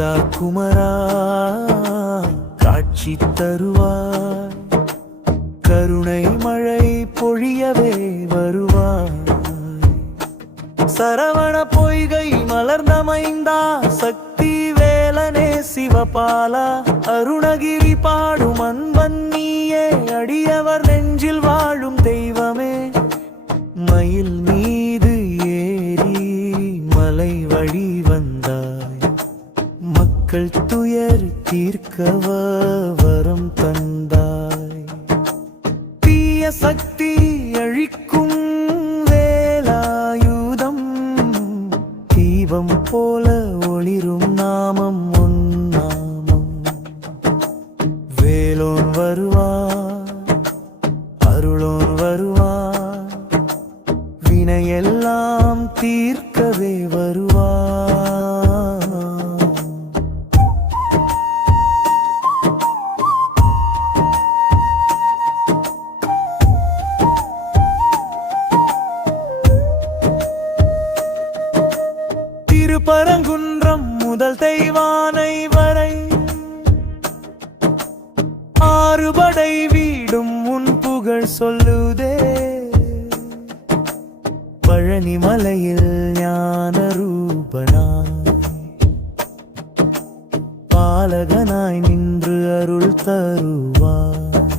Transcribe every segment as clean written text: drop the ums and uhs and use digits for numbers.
கந்தா குமரா காட்சி தருவாய், கருணை மழை பொழியவே வருவாய். சரவண பொய்கை மலர்ந்தமைந்தா சக்தி வேலனே சிவபாலா, அருணகிரி பாடும் அன்பன் நீயே, அடியவர் நெஞ்சில் வாழும் தெய்வமே. மயில் மீது ஏறி மலை வழி வந்தாய், மக்கள் துயர் தீர்க்கவ வரம் தந்தாய். தீய சக்தி அழிக்கும் வேலாயுதம், தீபம் போல ஒளிரும் நாமம் உன் நாமம். வேலோன் வருவார், அருளோன் வருவார், வினையெல்லாம் தீர்க்கவே வருவார். திருப்பரங்குன்றம் முதல் தெய்வானை வரை, ஆறுபடை வீடும் உன் புகழ் சொல்லுதே. பழனி மலையில் ஞான ரூபனாய், பாலகனாய் நின்று அருள் தருவாய்.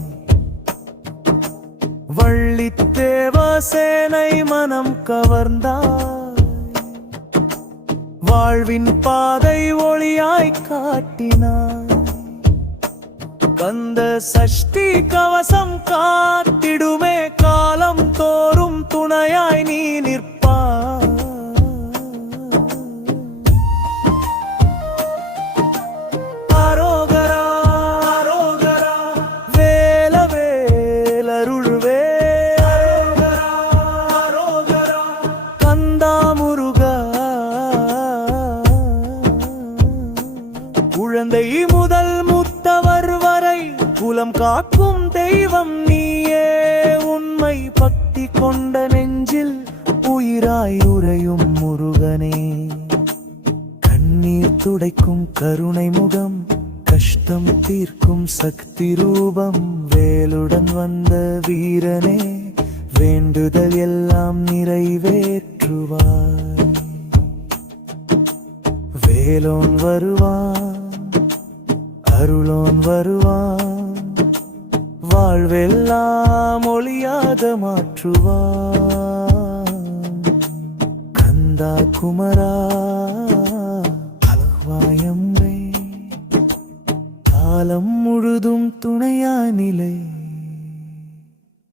வள்ளி தேவசேனை மனம் கவர்ந்தாய், வாழ்வின் பாதை ஒளியாய் காட்டினாய். கந்த சஷ்டி கவசம் காத்திடுமே, காலம் தோறும் துணையாய் நீ நிற்பாய். அரோகரா அரோகரா வேல வேலருள்வே, அரோகரா கந்தா முருகா. குழந்தை முதல் முத்தவர் வரை குலம் காக்கும் தெய்வம் நீயே. உண்மை பக்தி கொண்ட நெஞ்சில் உயிராய் உறையும் முருகனே. கண்ணீர் துடைக்கும் கருணை முகம், கஷ்டம் தீர்க்கும் சக்தி ரூபம். வேலுடன் வந்த வீரனே, வேண்டுதல் எல்லாம் நிறைவேற்றுவாய். வேலோன் வருவான், அருளோன் வருவான், வாழ்வெல்லாம் ஒளியாக மாற்றுவான். கந்தா குமரா